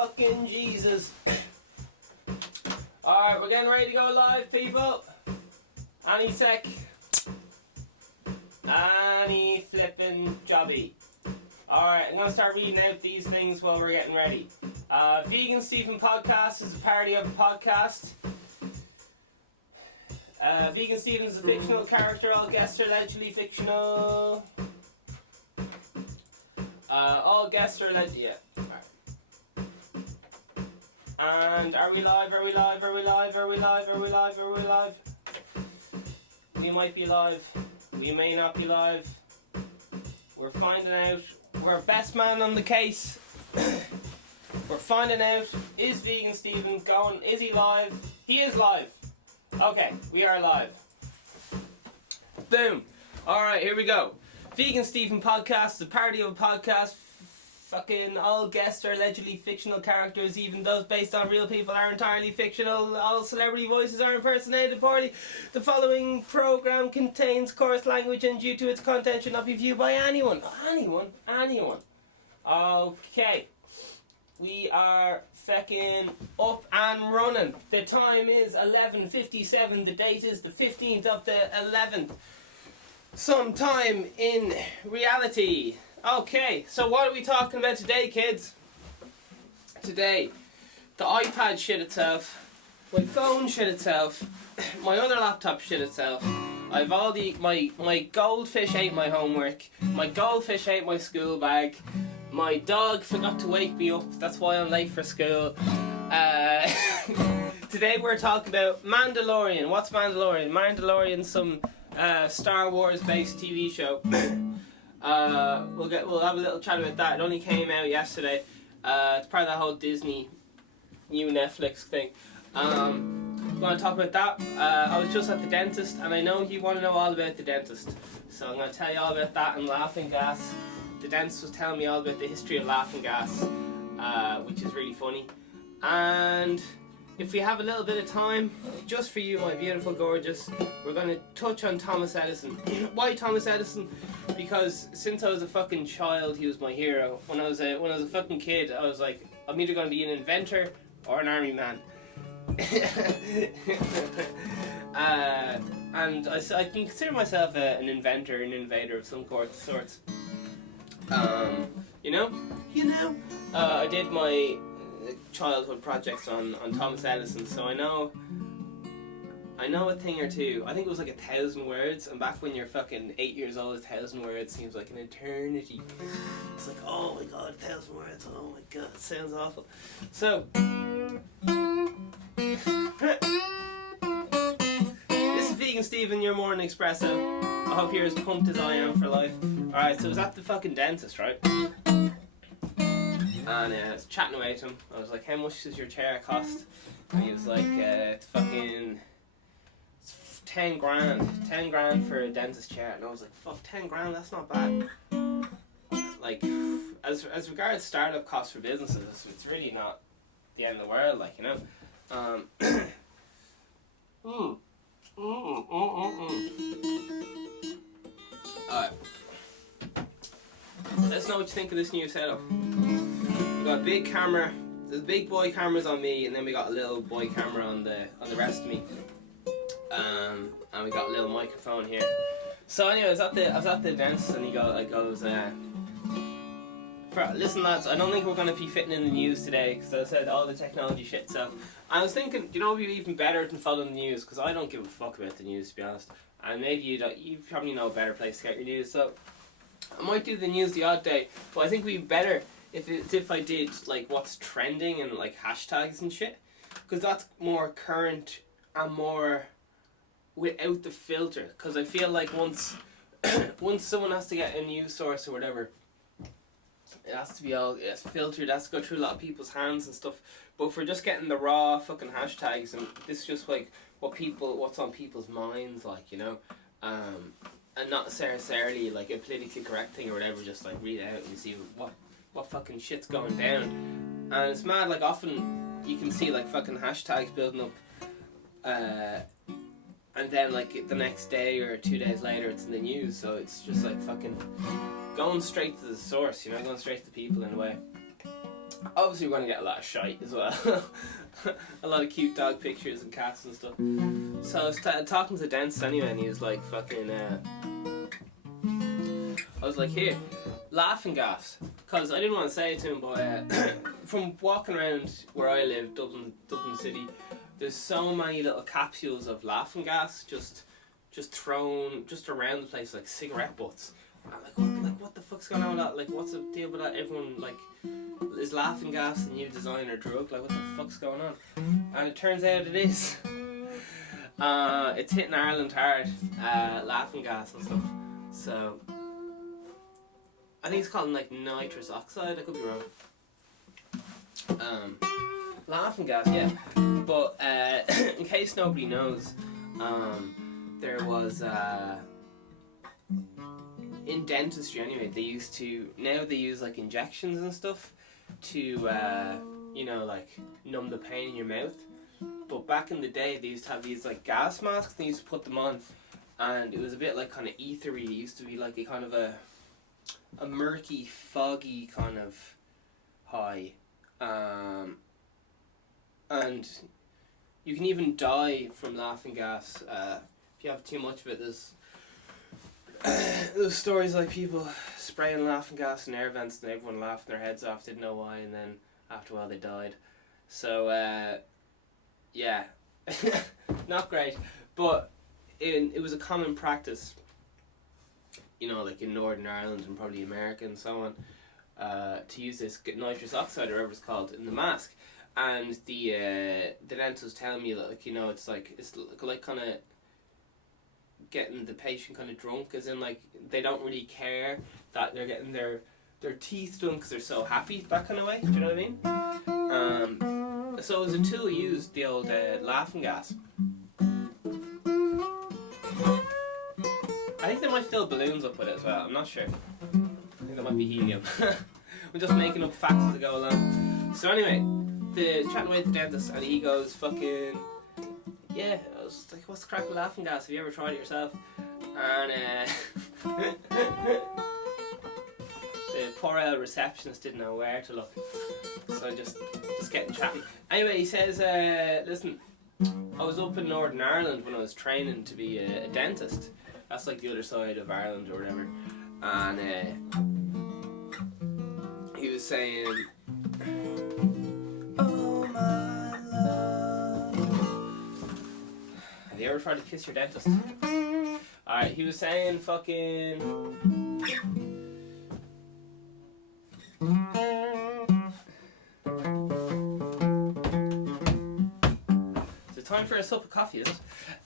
fucking Jesus. Alright, we're getting ready to go live, people. Any sec. Any flippin' jobby. Alright, I'm gonna start reading out these things while we're getting ready. Vegan Stephen Podcast is a parody of a podcast. Vegan Stephen is a fictional character. All guests are allegedly fictional. All guests are allegedly... Yeah. Alright. And are we live? Are we live? Are we live? Are we live? Are we live? Are we live? We might be live. We may not be live. We're finding out. We're best man on the case. We're finding out. Is Vegan Stephen going? Is he live? He is live. Okay, we are live. Boom. Alright, here we go. Vegan Stephen Podcast, the parody of a podcast. Fucking all guests are allegedly fictional characters, even those based on real people are entirely fictional. All celebrity voices are impersonated poorly. The following program contains coarse language and due to its content should not be viewed by anyone. Anyone. Okay. We are fucking up and running. The time is 11:57. The date is the 15th of the 11th. Sometime in reality. Okay, so what are we talking about today, kids? Today, the iPad shit itself, my phone shit itself, my other laptop shit itself. I've all the my goldfish ate my homework, my goldfish ate my school bag, my dog forgot to wake me up. That's why I'm late for school. Today we're talking about Mandalorian. What's Mandalorian? Mandalorian, some Star Wars based TV show. We'll have a little chat about that. It only came out yesterday. It's part of that whole Disney new Netflix thing. We want to talk about that. I was just at the dentist, and I know you want to know all about the dentist, so I'm going to tell you all about that and laughing gas. The dentist was telling me all about the history of laughing gas, which is really funny. And if we have a little bit of time, just for you, my beautiful gorgeous, we're going to touch on Thomas Edison. Why Thomas Edison? Because since I was a fucking child, he was my hero. When I was a fucking kid, I was like, I'm either going to be an inventor or an army man. And I can consider myself an inventor, an innovator of some sorts. I did my childhood projects on Thomas Edison, so I know a thing or two. I think it was like 1,000 words, and back when you're fucking 8 years old, 1,000 words seems like an eternity. It's like, oh my god, 1,000 words, oh my god, it sounds awful. So, this is Vegan Stephen, your morning espresso. I hope you're as pumped as I am for life. Alright, so I was at the fucking dentist, right? And I was chatting away to him. I was like, how much does your chair cost? And he was like, it's fucking... 10 grand. 10 grand for a dentist chair. And I was like, fuck, 10 grand, that's not bad. Like, as regards startup costs for businesses, it's really not the end of the world, like, you know. Alright. Let us know what you think of this new setup. We got a big camera. There's big boy cameras on me, and then we got a little boy camera on the rest of me. And we got a little microphone here. So anyway, I was at the dentist, and he goes, listen lads, I don't think we're going to be fitting in the news today, because I said all the technology shit stuff. I was thinking, you know, it'd be even better than following the news, because I don't give a fuck about the news, to be honest. And maybe you probably know a better place to get your news, so I might do the news the odd day, but I think it'd be better if I did like what's trending and like hashtags and shit, because that's more current and more without the filter. Because I feel like once someone has to get a news source or whatever, it has to be all filtered. It has to go through a lot of people's hands and stuff. But if we're just getting the raw fucking hashtags, and this is just like what's on people's minds, like, you know, and not necessarily like a politically correct thing or whatever. Just like read it out and see what fucking shit's going down. And it's mad, like often you can see like fucking hashtags building up, and then like the next day or 2 days later it's in the news. So it's just like fucking going straight to the source, you know, going straight to the people in a way. Obviously we're going to get a lot of shite as well. A lot of cute dog pictures and cats and stuff. So I was talking to the dentist anyway, and he was like fucking I was like, here, laughing gas, because I didn't want to say it to him, but from walking around where I live, Dublin City, there's so many little capsules of laughing gas just thrown just around the place, like cigarette butts. I'm like, what the fuck's going on with that? Like, what's the deal with that? Everyone, like, is laughing gas the new designer drug? Like, what the fuck's going on? And it turns out it is. It's hitting Ireland hard, laughing gas and stuff. So, I think it's called, like, nitrous oxide. I could be wrong. Laughing gas, yeah. But, in case nobody knows, there was, in dentistry anyway, now they use like injections and stuff to, you know, like numb the pain in your mouth. But back in the day, they used to have these like gas masks, they used to put them on, and it was a bit like kind of ethery. It used to be like a kind of a murky, foggy kind of high. And you can even die from laughing gas if you have too much of it. There's stories like people spraying laughing gas in air vents and everyone laughing their heads off, didn't know why, and then after a while they died. So, yeah, not great, but it was a common practice, you know, like in Northern Ireland and probably America and so on, to use this nitrous oxide or whatever it's called in the mask. And the dentist was telling me that, like, you know, it's like kind of getting the patient kind of drunk, as in like they don't really care that they're getting their teeth done because they're so happy, that kind of way. Do you know what I mean? So it was a tool used, the old laughing gas. I think they might fill balloons up with it as well. I'm not sure. I think that might be helium. I'm just making up facts as I go along. So anyway, the chatting away to the dentist, and he goes fucking, yeah, I was like, what's the crack with laughing gas? Have you ever tried it yourself? And the poor old receptionist didn't know where to look. So just getting chatting. Anyway, he says, listen, I was up in Northern Ireland when I was training to be a dentist. That's like the other side of Ireland or whatever. And he was saying, oh my love. Have you ever tried to kiss your dentist? Alright, he was saying fucking... It's time for a sup of coffee, is it?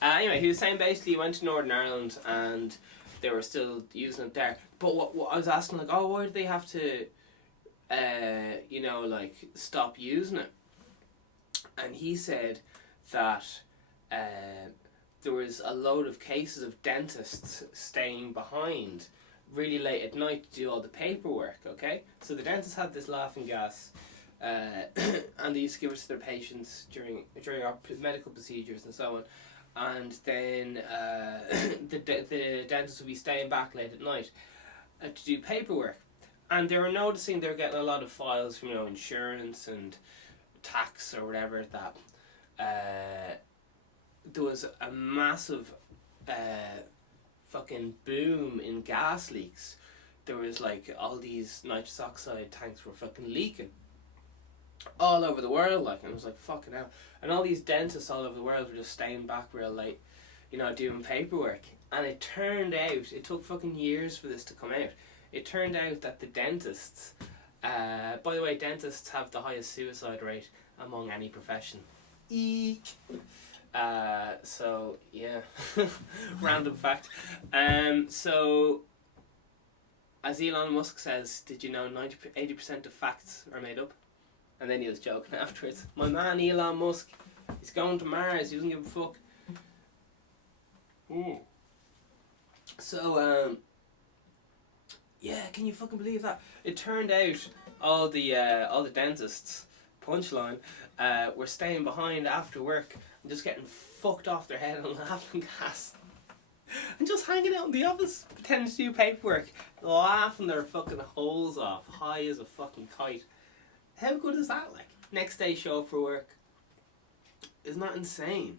Anyway, he was saying basically he went to Northern Ireland and they were still using it there. But what I was asking, like, oh, why did they have to, you know, like, stop using it? And he said that there was a load of cases of dentists staying behind really late at night to do all the paperwork, okay? So the dentists had this laughing gas, and they used to give it to their patients during our medical procedures and so on. And then the dentists would be staying back late at night to do paperwork. And they were noticing they were getting a lot of files from, you know, insurance and tax or whatever, that there was a massive fucking boom in gas leaks. There was like all these nitrous oxide tanks were fucking leaking all over the world, like, and it was like fucking hell. And all these dentists all over the world were just staying back real late, you know, doing paperwork. And it turned out, it took fucking years for this to come out. It turned out that the dentists, by the way, dentists have the highest suicide rate among any profession. Eek. So yeah, random fact. So as Elon Musk says, did you know 80% of facts are made up? And then he was joking afterwards. My man Elon Musk, he's going to Mars. He doesn't give a fuck. So yeah, can you fucking believe that? It turned out all the dentists, punchline, were staying behind after work and just getting fucked off their head on laughing gas. And just hanging out in the office, pretending to do paperwork, laughing their fucking holes off, high as a fucking kite. How good is that? Like, next day show up for work. Isn't that insane?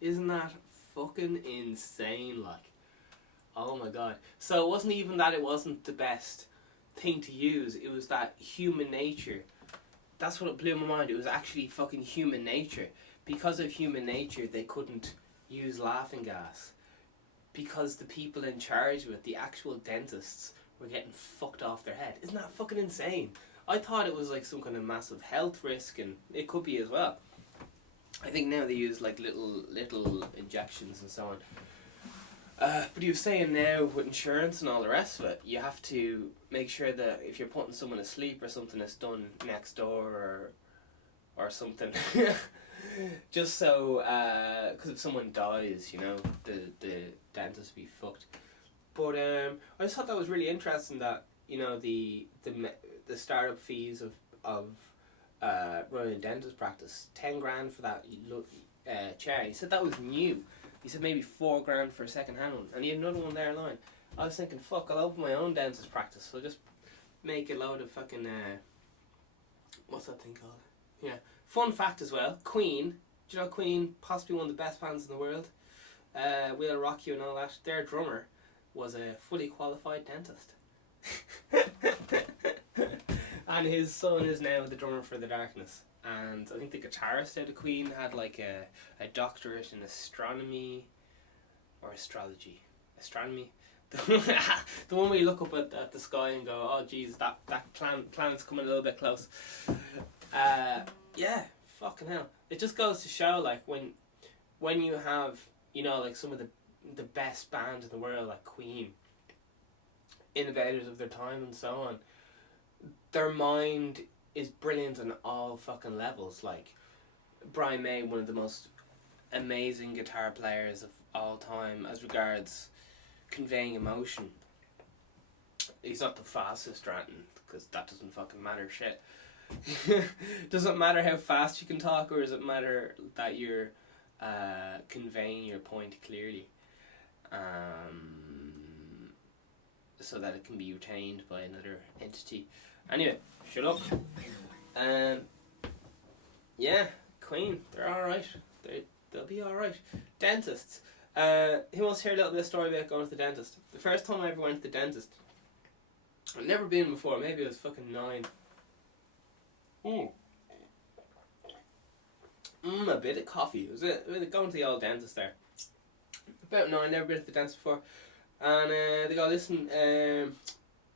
Isn't that fucking insane? Like, oh my god. So it wasn't even that it wasn't the best thing to use. It was that human nature. That's what it blew my mind. It was actually fucking human nature. Because of human nature, they couldn't use laughing gas. Because the people in charge of it, the actual dentists, were getting fucked off their head. Isn't that fucking insane? I thought it was like some kind of massive health risk, and it could be as well. I think now they use like little injections and so on. But he was saying now with insurance and all the rest of it, you have to make sure that if you're putting someone to sleep or something, it's done next door or something. Just so, because if someone dies, you know, the dentist will be fucked. But I just thought that was really interesting that, you know, the startup fees of running a dentist practice, 10 grand for that chair. He said that was new. He said maybe 4 grand for a second hand one, and he had another one there in line. I was thinking, fuck, I'll open my own dentist practice. I'll just make a load of fucking what's that thing called? Yeah. Fun fact as well, Queen. Do you know Queen? Possibly one of the best bands in the world. We'll Rock You and all that. Their drummer was a fully qualified dentist. And his son is now the drummer for The Darkness. And I think the guitarist out of Queen had like a doctorate in astronomy or astrology. Astronomy. The one where you look up at the sky and go, oh geez, that planet's coming a little bit close. Yeah, fucking hell. It just goes to show, like, when you have, you know, like some of the best bands in the world, like Queen, innovators of their time and so on, their mind is brilliant on all fucking levels. Like, Brian May, one of the most amazing guitar players of all time as regards conveying emotion. He's not the fastest or anything, because that doesn't fucking matter shit. Doesn't matter how fast you can talk, or does it matter that you're conveying your point clearly, so that it can be retained by another entity. Anyway, shut up. Yeah, Queen, they're alright. They'll be alright. Dentists. Who wants to hear a little bit of story about going to the dentist? The first time I ever went to the dentist, I'd never been before, maybe I was fucking 9. A bit of coffee. It was going to the old dentist there. About 9, never been to the dentist before. And they go, listen,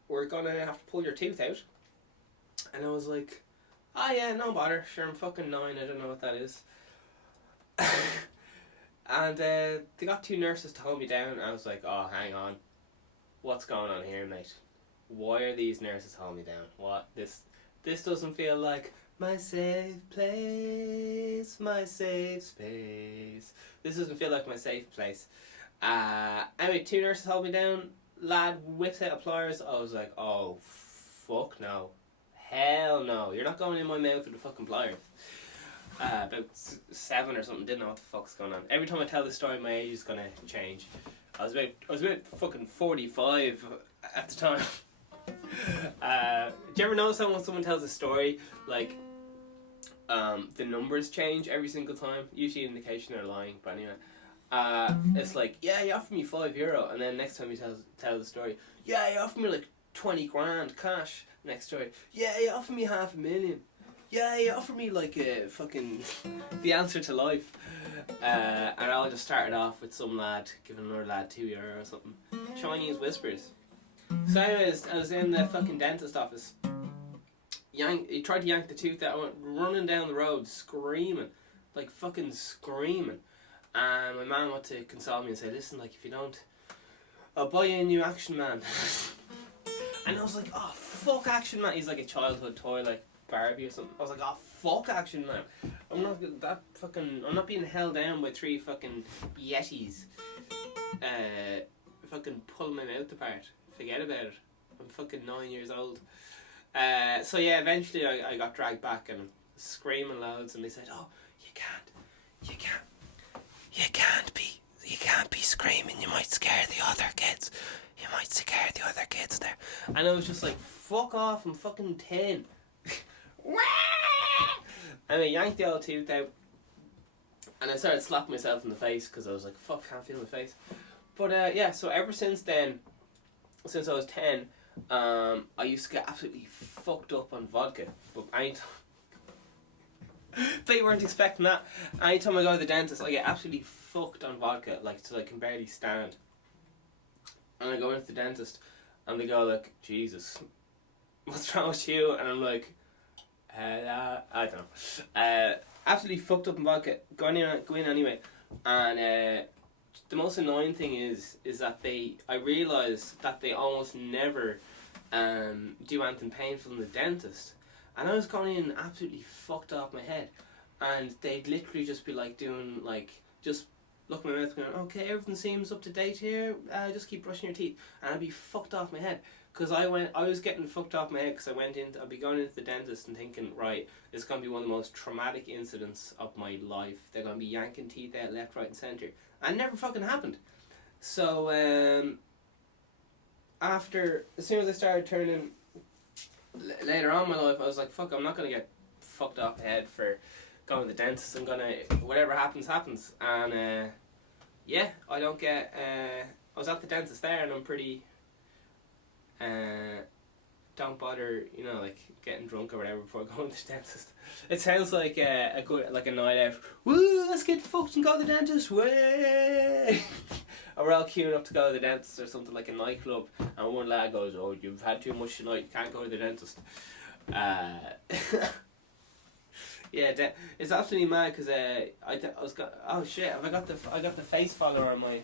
we're going to have to pull your tooth out. And I was like, oh yeah, no bother. Sure, I'm fucking 9, I don't know what that is. And they got 2 nurses to hold me down. I was like, oh, hang on. What's going on here, mate? Why are these nurses holding me down? What? This doesn't feel like my safe place, my safe space. This doesn't feel like my safe place. Anyway, 2 nurses hold me down. Lad whips out pliers. I was like, oh, fuck no. Hell no. You're not going in my mouth with the fucking pliers. About 7 or something. Didn't know what the fuck's going on. Every time I tell this story, my age is gonna change. I was about fucking 45 at the time. Do you ever notice that when someone tells a story, like, the numbers change every single time? Usually an indication they're lying, but anyway. It's like, yeah, you offered me €5, and then next time you tell the story, yeah, you offered me like 20 grand cash. Next story, yeah, you offered me $500,000. Yeah, you offered me like a fucking the answer to life. And I just started off with some lad giving another lad €2 or something. Chinese whispers. So anyways, I was in the fucking dentist office. He tried to yank the tooth out. I went running down the road screaming. Like fucking screaming. And my man went to console me and say, listen, like, if you don't, I'll buy you a new Action Man. And I was like, oh fuck Action Man. He's like a childhood toy, like Barbie or something. I was like, oh fuck Action Man. I'm not being held down by 3 fucking Yetis. Fucking pulling my mouth apart. Forget about it. I'm fucking 9 years old. So yeah, eventually I got dragged back and screaming loads, and they said, oh, you can't be screaming, you might scare the other kids. You might scare the other kids there. And I was just like, fuck off, I'm fucking 10. And I yanked the old tooth out, and I started slapping myself in the face because I was like, fuck, can't feel my face. But yeah, so ever since then, since I was 10, I used to get absolutely fucked up on vodka. But anytime, but you weren't expecting that. Anytime I go to the dentist, I get absolutely fucked on vodka, like till I can barely stand. And I go into the dentist, and they go like, Jesus, what's wrong with you? And I'm like, I don't know. Absolutely fucked up in vodka. Go in anyway. And the most annoying thing is that I realise that they almost never do anything painful in the dentist. And I was going in absolutely fucked off my head. And they'd literally just be like doing like, just looking at my mouth going, okay, everything seems up to date here, just keep brushing your teeth. And I'd be fucked off my head. Because I was getting fucked off my head because I'd be going into the dentist and thinking, right, this is going to be one of the most traumatic incidents of my life. They're going to be yanking teeth out left, right and centre. And it never fucking happened. So, as soon as I started turning, later on in my life, I was like, fuck, I'm not going to get fucked off my head for going to the dentist. I'm going to, whatever happens, happens. And, yeah, I was at the dentist there and I'm pretty... don't bother, like getting drunk or whatever before going to the dentist. It sounds like a good, like a night out. Woo, let's get fucked and go to the dentist. Way. Or we're all queuing up to go to the dentist or something like a nightclub, and one lad goes, "Oh, you've had too much tonight. You can't go to the dentist." Yeah, it's absolutely mad because oh shit, I got the face follower on my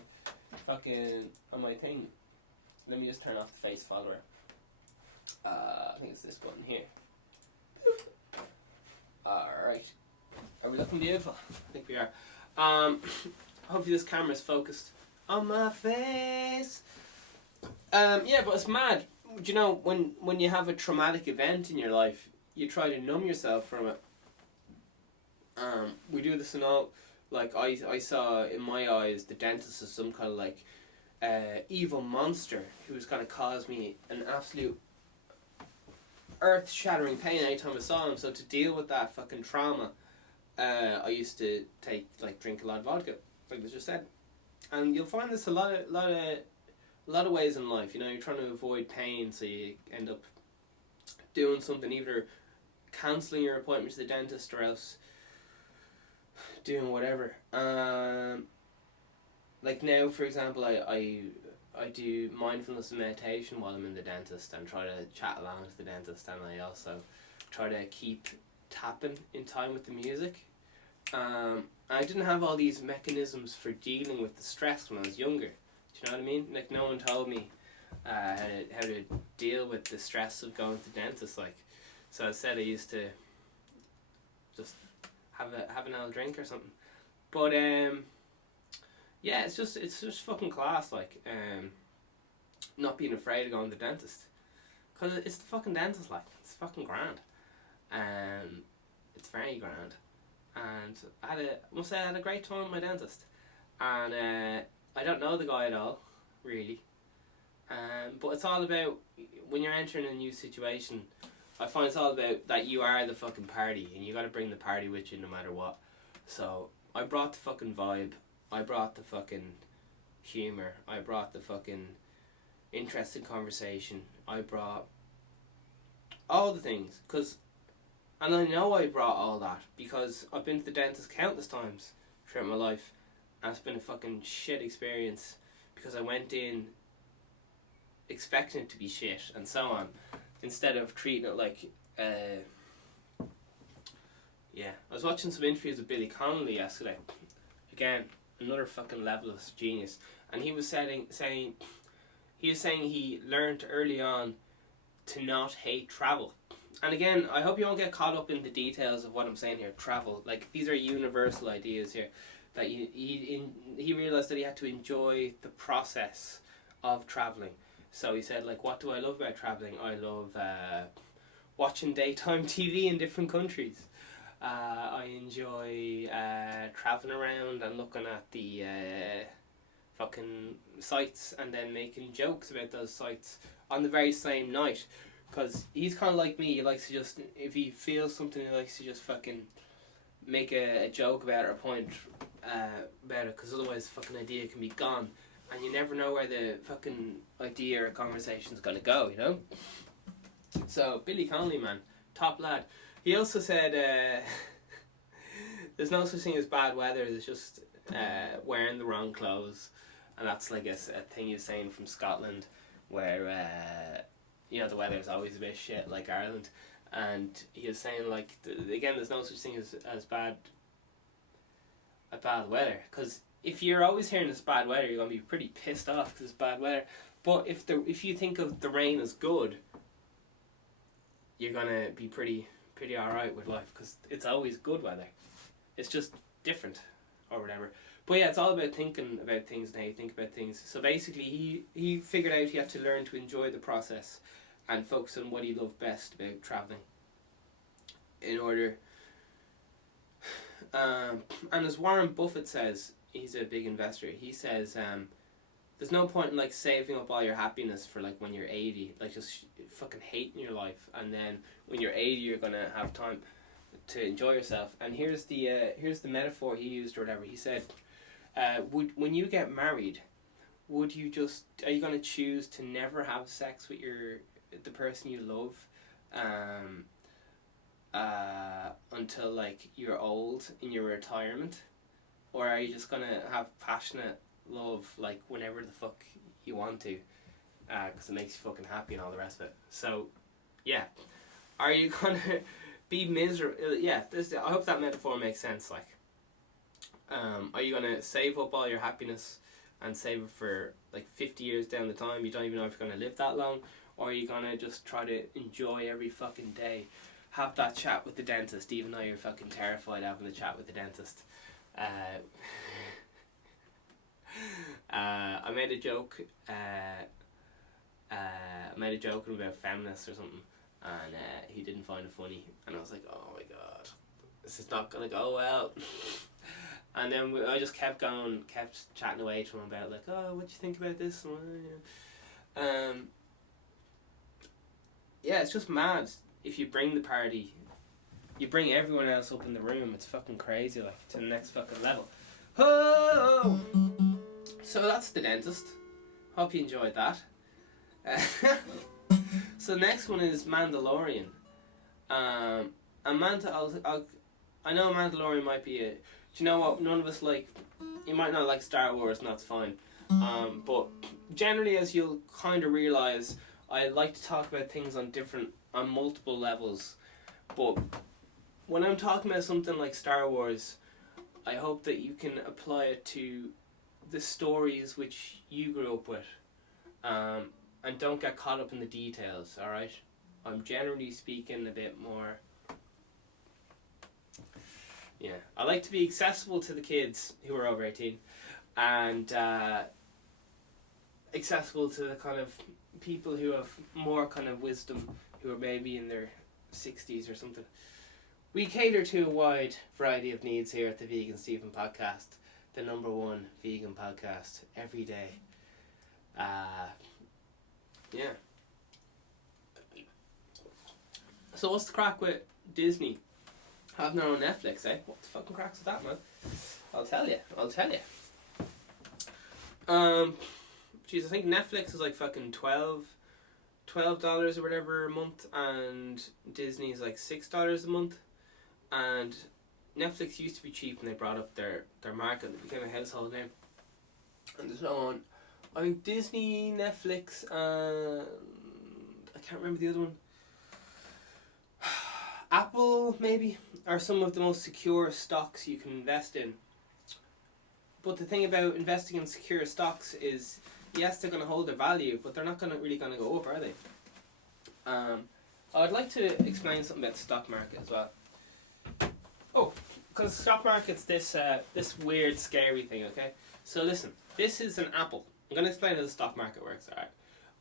on my thing. Let me just turn off the face follower. I think it's this button here. Alright. Are we looking beautiful? I think we are. Hopefully this camera's focused on my face. Yeah, but it's mad. You know, when you have a traumatic event in your life, you try to numb yourself from it. We do this in all, like I saw in my eyes the dentist as some kind of like evil monster who was going to cause me an absolute earth-shattering pain anytime I saw him. So to deal with that fucking trauma, I used to drink a lot of vodka, like I just said. And you'll find this a lot of ways in life. You know, you're trying to avoid pain, so you end up doing something, either cancelling your appointment to the dentist or else doing whatever. Like now, for example, I do mindfulness and meditation while I'm in the dentist and try to chat along to the dentist, and I also try to keep tapping in time with the music. I didn't have all these mechanisms for dealing with the stress when I was younger. Do you know what I mean? Like, no one told me how to deal with the stress of going to the dentist. Like, so instead I used to just have an old drink or something. But yeah, it's just fucking class, like, not being afraid of going to the dentist. Because it's the fucking dentist, like, it's fucking grand. It's very grand. And I had a great time with my dentist. And I don't know the guy at all, really. But it's all about, when you're entering a new situation, I find it's all about that you are the fucking party, and you gotta bring the party with you no matter what. So, I brought the fucking vibe. I brought the fucking humour. I brought the fucking interesting conversation. I brought all the things. And I know I brought all that because I've been to the dentist countless times throughout my life. And it's been a fucking shit experience because I went in expecting it to be shit and so on, instead of treating it like... yeah. I was watching some interviews with Billy Connolly yesterday. Again, another fucking level of genius, and he was saying he learned early on to not hate travel. And again, I hope you won't get caught up in the details of what I'm saying here. Travel, like, these are universal ideas here. That he realized that he had to enjoy the process of traveling. So he said, like, what do I love about traveling? I love watching daytime TV in different countries. I enjoy travelling around and looking at the fucking sites and then making jokes about those sites on the very same night. Because he's kind of like me. He likes to just, if he feels something, he likes to just fucking make a joke about it or point about it, because otherwise the fucking idea can be gone. And you never know where the fucking idea or conversation's going to go, you know? So, Billy Connolly, man. Top lad. He also said there's no such thing as bad weather, there's just wearing the wrong clothes. And that's like a thing he was saying from Scotland, where you know, the weather is always a bit shit, like Ireland. And he was saying, like, again, there's no such thing as bad weather, because if you're always hearing it's bad weather, you're going to be pretty pissed off because it's bad weather. But if you think of the rain as good, you're going to be pretty alright with life, because it's always good weather. It's just different or whatever. But yeah, it's all about thinking about things and how you think about things. So basically he figured out he had to learn to enjoy the process and focus on what he loved best about travelling, in order and as Warren Buffett says, he's a big investor, he says there's no point in like saving up all your happiness for like when you're 80, like just fucking hating your life, and then when you're 80 you're gonna have time to enjoy yourself. And here's the metaphor he used or whatever. He said, when you get married, are you gonna choose to never have sex with the person you love until like you're old in your retirement, or are you just gonna have passionate love like whenever the fuck you want to, because it makes you fucking happy and all the rest of it? So yeah, are you gonna be miserable? Yeah, I hope that metaphor makes sense. Like, are you gonna save up all your happiness and save it for like 50 years down the time? You don't even know if you're gonna live that long. Or are you gonna just try to enjoy every fucking day? Have that chat with the dentist, even though you're fucking terrified having the chat with the dentist. I made a joke. I made a joke about feminists or something, and he didn't find it funny. And I was like, oh my god, this is not gonna go well. And then I just kept chatting away to him about like, oh, what do you think about this? Yeah, it's just mad. If you bring the party, you bring everyone else up in the room. It's fucking crazy, like, to the next fucking level. Oh! So that's the dentist. Hope you enjoyed that. So the next one is Mandalorian. And I know Mandalorian might be a... Do you know what? None of us like... You might not like Star Wars, and that's fine. But generally, as you'll kind of realise, I like to talk about things on multiple levels. But when I'm talking about something like Star Wars, I hope that you can apply it to the stories which you grew up with. And don't get caught up in the details, alright? I'm generally speaking a bit more... Yeah, I like to be accessible to the kids who are over 18, and accessible to the kind of people who have more kind of wisdom, who are maybe in their 60s or something. We cater to a wide variety of needs here at the Vegan Stephen podcast, the #1 vegan podcast every day. Yeah. So what's the crack with Disney having their own Netflix, eh? What the fucking crack's with that, man? I'll tell you. Jeez, I think Netflix is like fucking $12 or whatever a month, and Disney is like $6 a month. And Netflix used to be cheap when they brought up their market. It became a household name, and so on. I think Disney, Netflix, and I can't remember the other one. Apple, maybe, are some of the most secure stocks you can invest in. But the thing about investing in secure stocks is, yes, they're going to hold their value, but they're not really going to go up, are they? I'd like to explain something about the stock market as well. Oh, because the stock market's this weird, scary thing, okay? So listen, this is an apple. I'm going to explain how the stock market works, alright?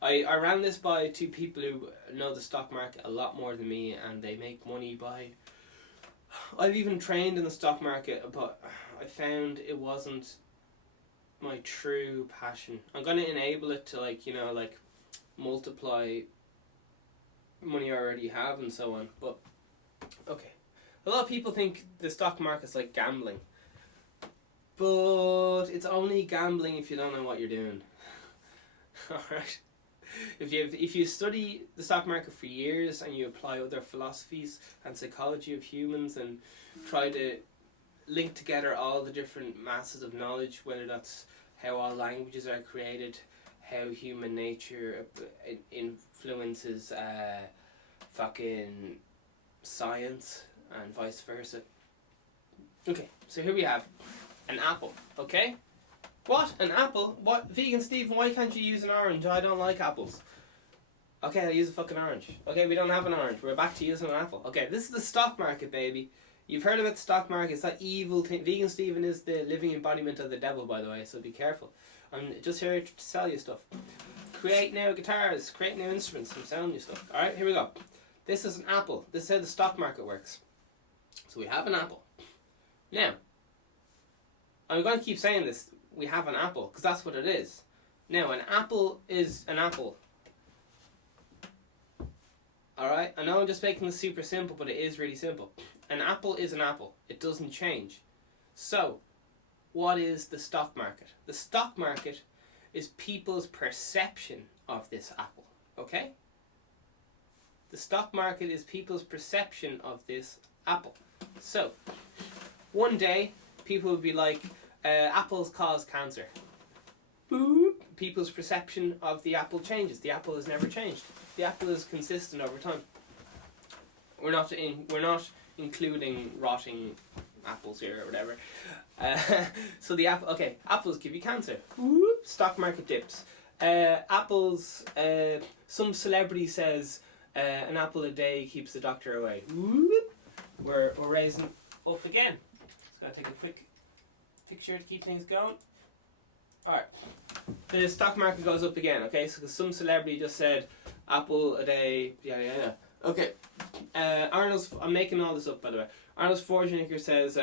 I ran this by two people who know the stock market a lot more than me, and they make money by... I've even trained in the stock market, but I found it wasn't my true passion. I'm going to enable it to, like, you know, like, multiply money I already have and so on. But okay, a lot of people think the stock market's like gambling, but it's only gambling if you don't know what you're doing. All right. If you study the stock market for years and you apply other philosophies and psychology of humans and try to link together all the different masses of knowledge, whether that's how all languages are created, how human nature influences fucking science and vice versa. Okay, so here we have an apple, okay? What? An apple? What? Vegan Stephen, why can't you use an orange? I don't like apples. Okay, I'll use a fucking orange. Okay, we don't have an orange. We're back to using an apple. Okay, this is the stock market, baby. You've heard about the stock market. It's that evil thing. Vegan Stephen is the living embodiment of the devil, by the way, so be careful. I'm just here to sell you stuff. Create new guitars. Create new instruments. I'm selling you stuff. Alright, here we go. This is an apple. This is how the stock market works. So we have an apple. Now, I'm going to keep saying this. We have an apple, because that's what it is. Now, an apple is an apple. Alright? I know I'm just making this super simple, but it is really simple. An apple is an apple. It doesn't change. So, what is the stock market? The stock market is people's perception of this apple. Okay? The stock market is people's perception of this apple. So, one day, people will be like, apples cause cancer. Boop. People's perception of the apple changes. The apple has never changed. The apple is consistent over time. We're not including rotting apples here or whatever. So the apple. Okay, apples give you cancer. Whoop. Stock market dips. Apples. Some celebrity says an apple a day keeps the doctor away. Whoop. We're raising up again. Just gotta take a quick picture to keep things going. Alright. The stock market goes up again, okay? So some celebrity just said apple a day, yeah. Okay. I'm making all this up, by the way. Arnold Schwarzenegger says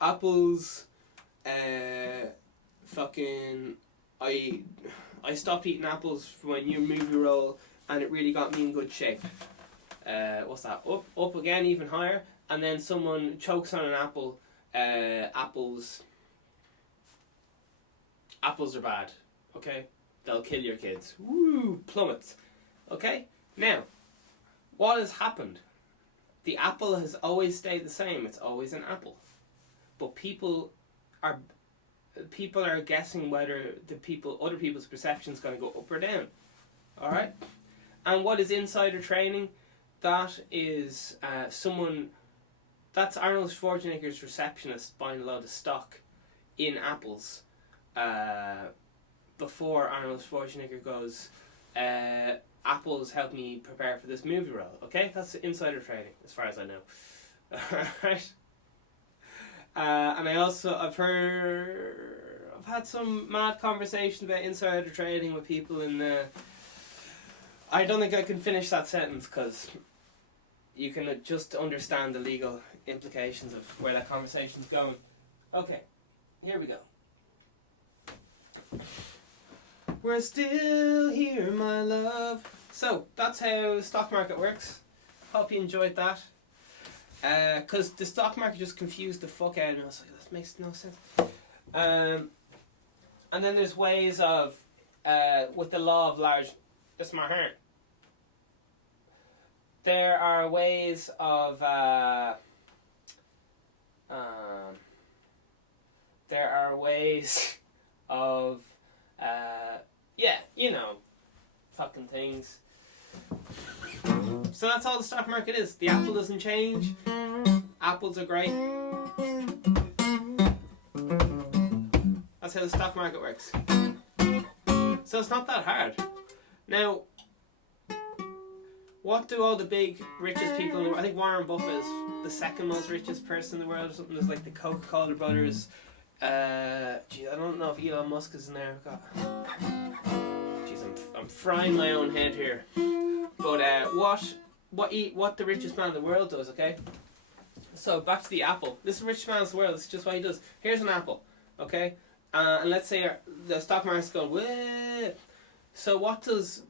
apples fucking I stopped eating apples for my new movie role and it really got me in good shape. What's that? Up again, even higher. And then someone chokes on an apple. Apples are bad. Okay? They'll kill your kids. Woo! Plummets. Okay? Now, what has happened? The apple has always stayed the same. It's always an apple. But people are guessing whether other people's perception is going to go up or down. Alright? And what is insider trading? That is that's Arnold Schwarzenegger's receptionist buying a lot of stock in apples before Arnold Schwarzenegger goes, apples helped me prepare for this movie role. Okay? That's insider trading, as far as I know. Alright? And I've had some mad conversations about insider trading with people and I don't think I can finish that sentence because you can just understand the legal implications of where that conversation's going. Okay, here we go. We're still here, my love. So, that's how the stock market works. Hope you enjoyed that. Because the stock market just confused the fuck out of me. I was like, that makes no sense. And then there's ways of, with the law of large... This is my hand. There are ways of yeah, you know, fucking things. So that's all the stock market is. The apple doesn't change. Apples are great. That's how the stock market works. So it's not that hard. Now, what do all the big, richest people in the world... I think Warren Buffett is the second most richest person in the world or something. There's like the Coca-Cola brothers. I don't know if Elon Musk is in there. I'm frying my own head here. But what the richest man in the world does, okay? So back to the apple. This is the richest man in the world. This is just what he does. Here's an apple, okay? And let's say the stock market's going, whoa. So what does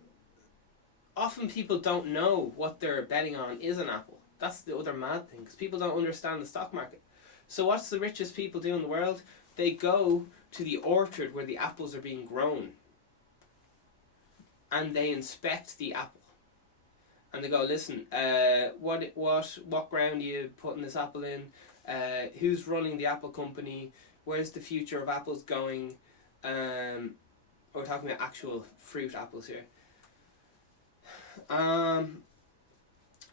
often people don't know what they're betting on is an apple. That's the other mad thing, because people don't understand the stock market. So what's the richest people do in the world? They go to the orchard where the apples are being grown, and they inspect the apple. And they go, listen, what ground are you putting this apple in? Who's running the apple company? Where's the future of apples going? We're talking about actual fruit apples here.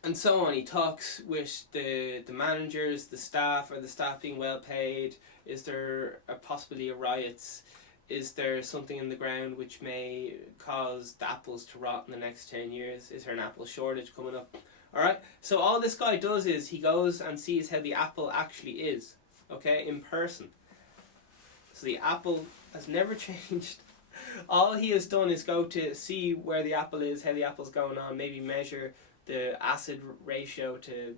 And so on. He talks with the managers, the staff. Are the staff being well paid? Is there possibly a riots? Is there something in the ground which may cause the apples to rot in the next 10 years? Is there an apple shortage coming up? Alright, so all this guy does is he goes and sees how the apple actually is, okay, in person. So the apple has never changed. All he has done is go to see where the apple is, how the apple's going on, maybe measure the acid ratio to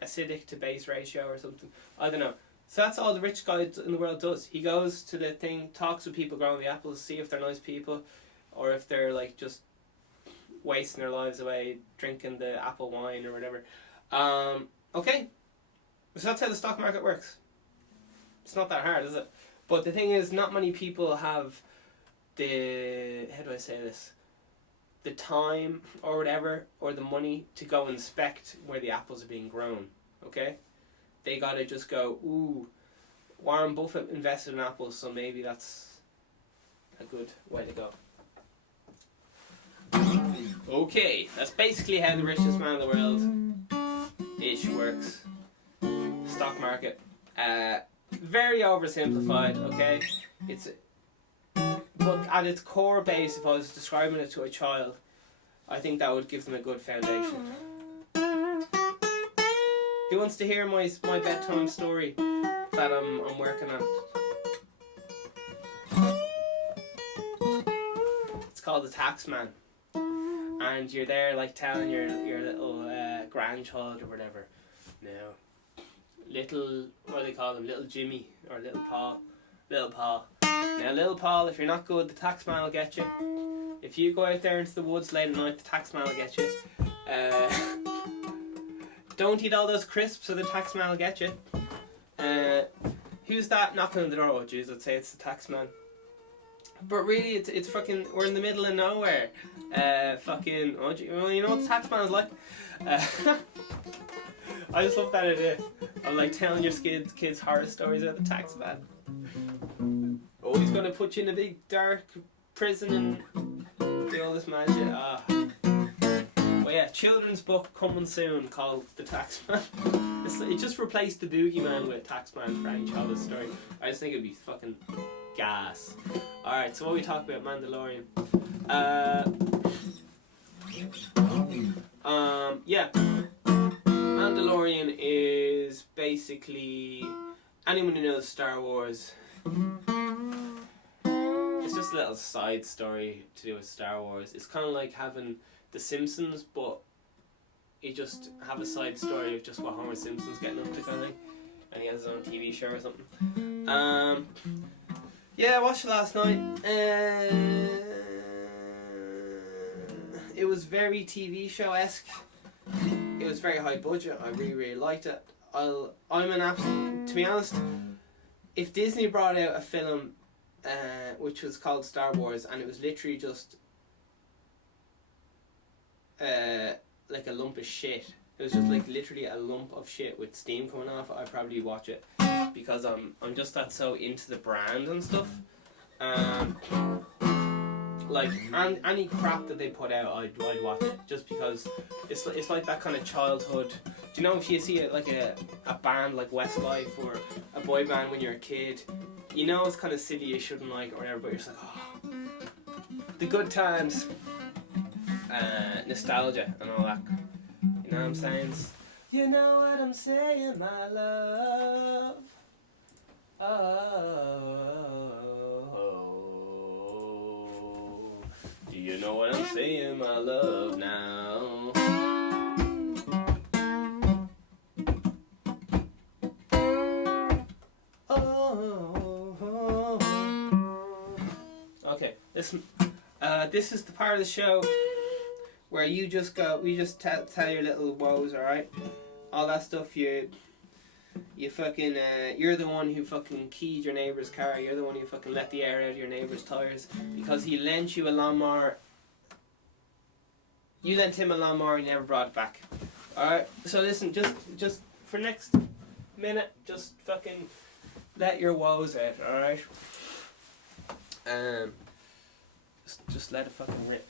acidic to base ratio or something. I don't know. So that's all the rich guy in the world does. He goes to the thing, talks with people growing the apples, see if they're nice people, or if they're like just wasting their lives away drinking the apple wine or whatever. Okay, so that's how the stock market works. It's not that hard, is it? But the thing is, not many people have the, how do I say this, the time or whatever, or the money to go inspect where the apples are being grown, okay? They gotta just go, ooh, Warren Buffett invested in apples, so maybe that's a good way to go. Okay, that's basically how the richest man in the world ish works. Stock market. Very oversimplified, okay? But at its core base, if I was describing it to a child, I think that would give them a good foundation. Who wants to hear my bedtime story that I'm working on? It's called The Taxman. And you're there like telling your little grandchild or whatever. Now, little, what do they call him? Little Jimmy or little Paul. Little Paul. Now, little Paul, if you're not good, the taxman will get you. If you go out there into the woods late at night, the taxman will get you. Don't eat all those crisps or the taxman will get you. Who's that knocking on the door? Oh, jeez, I'd say it's the taxman. But really, it's fucking, we're in the middle of nowhere. Fucking, oh, you know what the taxman is like? I just love that idea. I'm like telling your kids horror stories about the taxman. Oh, he's gonna put you in a big dark prison and do all this mad shit. Ah. But yeah, children's book coming soon called The Taxman. It just replaced the Boogeyman with Taxman for any childhood story. I just think it'd be fucking gas. Alright, so what we talk about Mandalorian. Yeah. Mandalorian is basically anyone who knows Star Wars. It's just a little side story to do with Star Wars. It's kind of like having The Simpsons, but you just have a side story of just what Homer Simpson's getting up to kind of thing, and he has his own TV show or something. Yeah, I watched it last night. It was very TV show-esque. It was very high budget. I really liked it. I'm an absolute, to be honest, if Disney brought out a film which was called Star Wars and it was literally just like a lump of shit, it was just like literally a lump of shit with steam coming off, I'd probably watch it, because I'm just that so into the brand and stuff. Like any crap that they put out, I'd watch it, just because it's like that kind of childhood. Do you know, if you see it like a band like Westlife or a boy band when you're a kid, you know it's kind of silly, you shouldn't like it or whatever, but you're just like, oh, the good times, nostalgia and all that. You know what I'm saying? You know what I'm saying, my love. Do you know what I'm saying, my love, now? Okay, listen. This is the part of the show where you just tell your little woes, alright? All that stuff you fucking, you're the one who fucking keyed your neighbour's car, you're the one who fucking let the air out of your neighbour's tyres because he lent you a lawnmower. You lent him a lawnmower and he never brought it back. Alright, so listen, just for next minute, just fucking let your woes out, alright? Just let it fucking rip.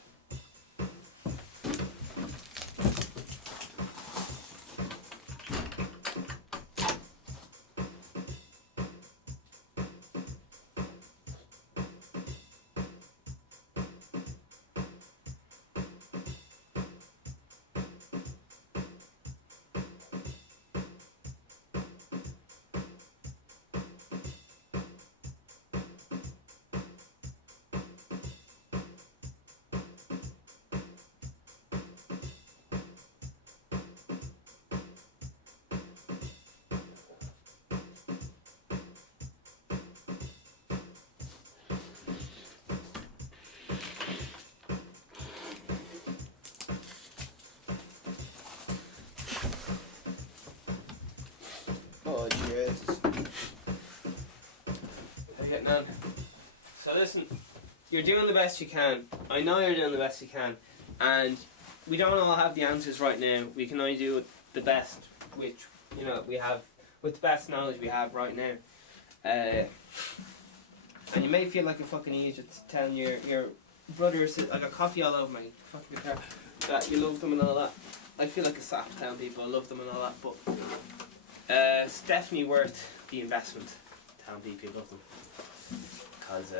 Oh, Jesus. How you getting on? So listen, you're doing the best you can. I know you're doing the best you can. And we don't all have the answers right now. We can only do the best, which, we have, with the best knowledge we have right now. And you may feel like a fucking idiot telling your brother, I got coffee all over my fucking guitar, that you love them and all that. I feel like a sap telling people I love them and all that, but it's definitely worth the investment telling people you love them. Because,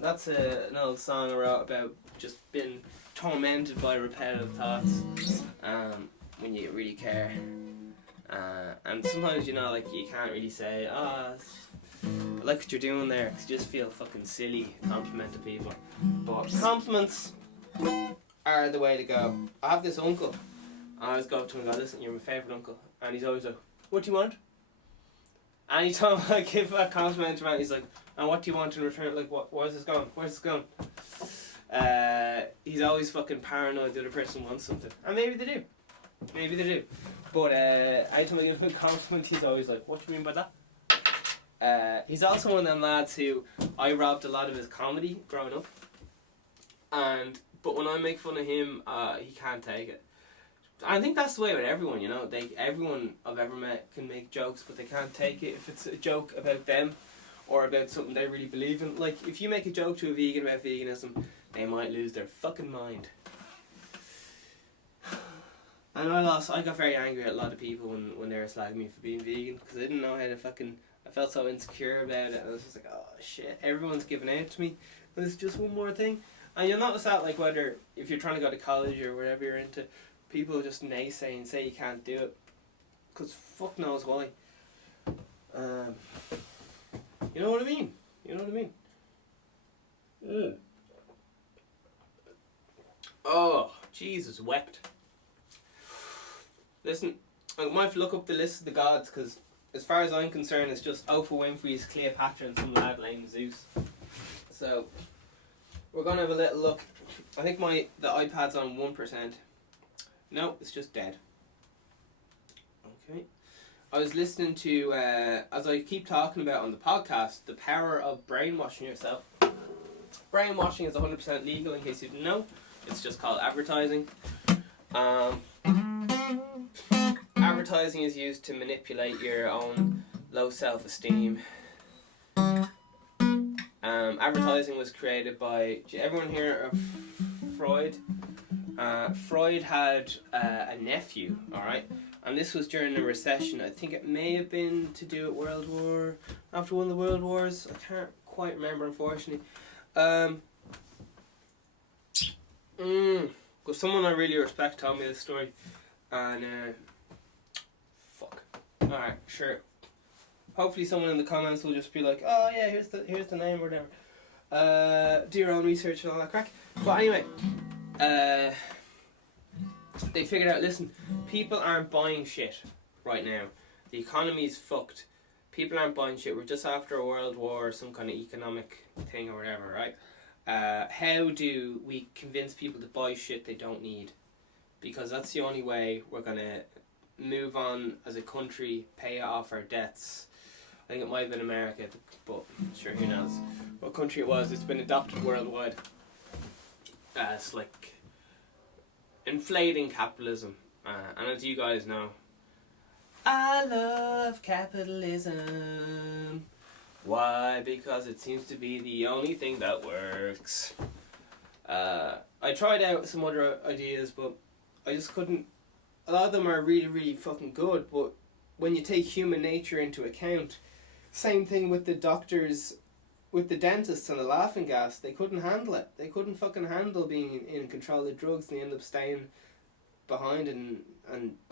that's an old song I wrote about just being tormented by repetitive thoughts when you really care. And sometimes, you can't really say, I like what you're doing there, because you just feel fucking silly complimenting people. But compliments are the way to go. I have this uncle, and I always go up to him and go, listen, you're my favourite uncle. And he's always like, what do you want? Anytime I give a compliment to him, he's like, and what do you want in return? Like, where's this going? Where's this going? He's always fucking paranoid the other person wants something. And maybe they do. Maybe they do. But anytime I give him a compliment, he's always like, what do you mean by that? He's also one of them lads who I robbed a lot of his comedy growing up. But when I make fun of him, he can't take it. I think that's the way with everyone, everyone I've ever met can make jokes, but they can't take it if it's a joke about them or about something they really believe in. Like, if you make a joke to a vegan about veganism, they might lose their fucking mind. And I got very angry at a lot of people when they were slagging me for being vegan, because I didn't know how to I felt so insecure about it, and I was just like, oh shit, everyone's giving out to me, but it's just one more thing. And you'll notice that, like, whether if you're trying to go to college or whatever you're into, people just naysay and say you can't do it, because fuck knows why. You know what I mean? You know what I mean? Oh, Jesus wept. Listen, I might have to look up the list of the gods, because as far as I'm concerned, it's just Oprah Winfrey's Cleopatra and some lad named Zeus. So, we're going to have a little look. I think the iPad's on 1%. No, it's just dead. Okay. I was listening to, as I keep talking about on the podcast, the power of brainwashing yourself. Brainwashing is 100% legal, in case you didn't know. It's just called advertising. Advertising is used to manipulate your own low self-esteem. Advertising was created by... everyone hear of Freud? Freud had a nephew, alright? And this was during a recession. I think it may have been to do with after one of the World Wars. I can't quite remember, unfortunately. Because someone I really respect told me this story. And, fuck. Alright, sure. Hopefully someone in the comments will just be like, oh yeah, here's the name or whatever. Do your own research and all that crack. But anyway, they figured out, listen, people aren't buying shit right now. The economy's fucked. People aren't buying shit. We're just after a world war or some kind of economic thing or whatever, right? How do we convince people to buy shit they don't need? Because that's the only way we're going to move on as a country, pay off our debts. I think it might have been America, but sure, who knows what country it was. It's been adopted worldwide as like inflating capitalism. And as you guys know, I love capitalism. Why? Because it seems to be the only thing that works. I tried out some other ideas, but I just couldn't. A lot of them are really, really fucking good, but when you take human nature into account, same thing with the doctors, with the dentists and the laughing gas, they couldn't handle it. They couldn't fucking handle being in control of the drugs, and they end up staying behind and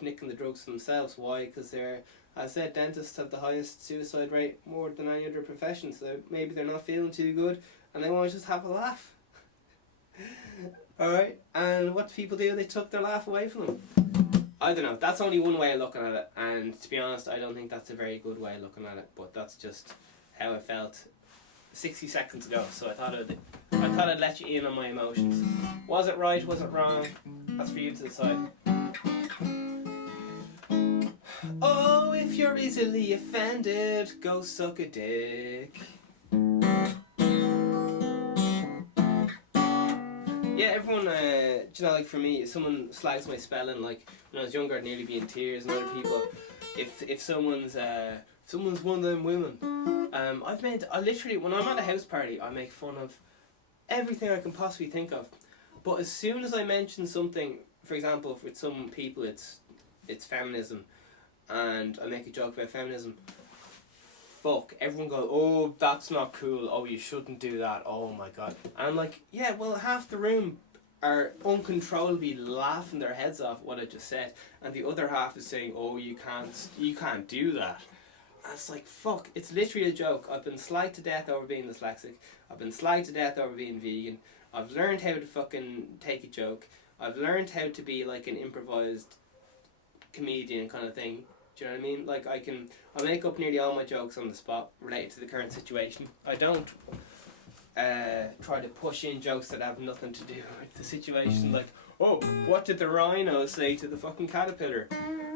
nicking the drugs themselves. Why? Because they're, as I said, dentists have the highest suicide rate more than any other profession, so maybe they're not feeling too good and they want to just have a laugh. Alright, and what do people do? They took their laugh away from them. I don't know, that's only one way of looking at it, and to be honest, I don't think that's a very good way of looking at it, but that's just how I felt 60 seconds ago, so I thought I'd let you in on my emotions. Was it right, was it wrong? That's for you to decide. Oh, if you're easily offended, go suck a dick. Yeah, everyone, you know, like for me, if someone slags my spelling, like when I was younger I'd nearly be in tears, and other people, if someone's one of them women, I literally, when I'm at a house party, I make fun of everything I can possibly think of. But as soon as I mention something, for example, with some people it's feminism, and I make a joke about feminism, fuck, everyone goes, oh, that's not cool, oh, you shouldn't do that, oh my god. And I'm like, yeah, well, half the room are uncontrollably laughing their heads off what I just said, and the other half is saying, oh, you can't do that. And it's like, fuck, it's literally a joke. I've been slagged to death over being dyslexic, I've been slagged to death over being vegan, I've learned how to fucking take a joke, I've learned how to be like an improvised comedian kind of thing. Do you know what I mean? Like I make up nearly all my jokes on the spot related to the current situation. I don't try to push in jokes that have nothing to do with the situation. Like, oh, what did the rhino say to the fucking caterpillar?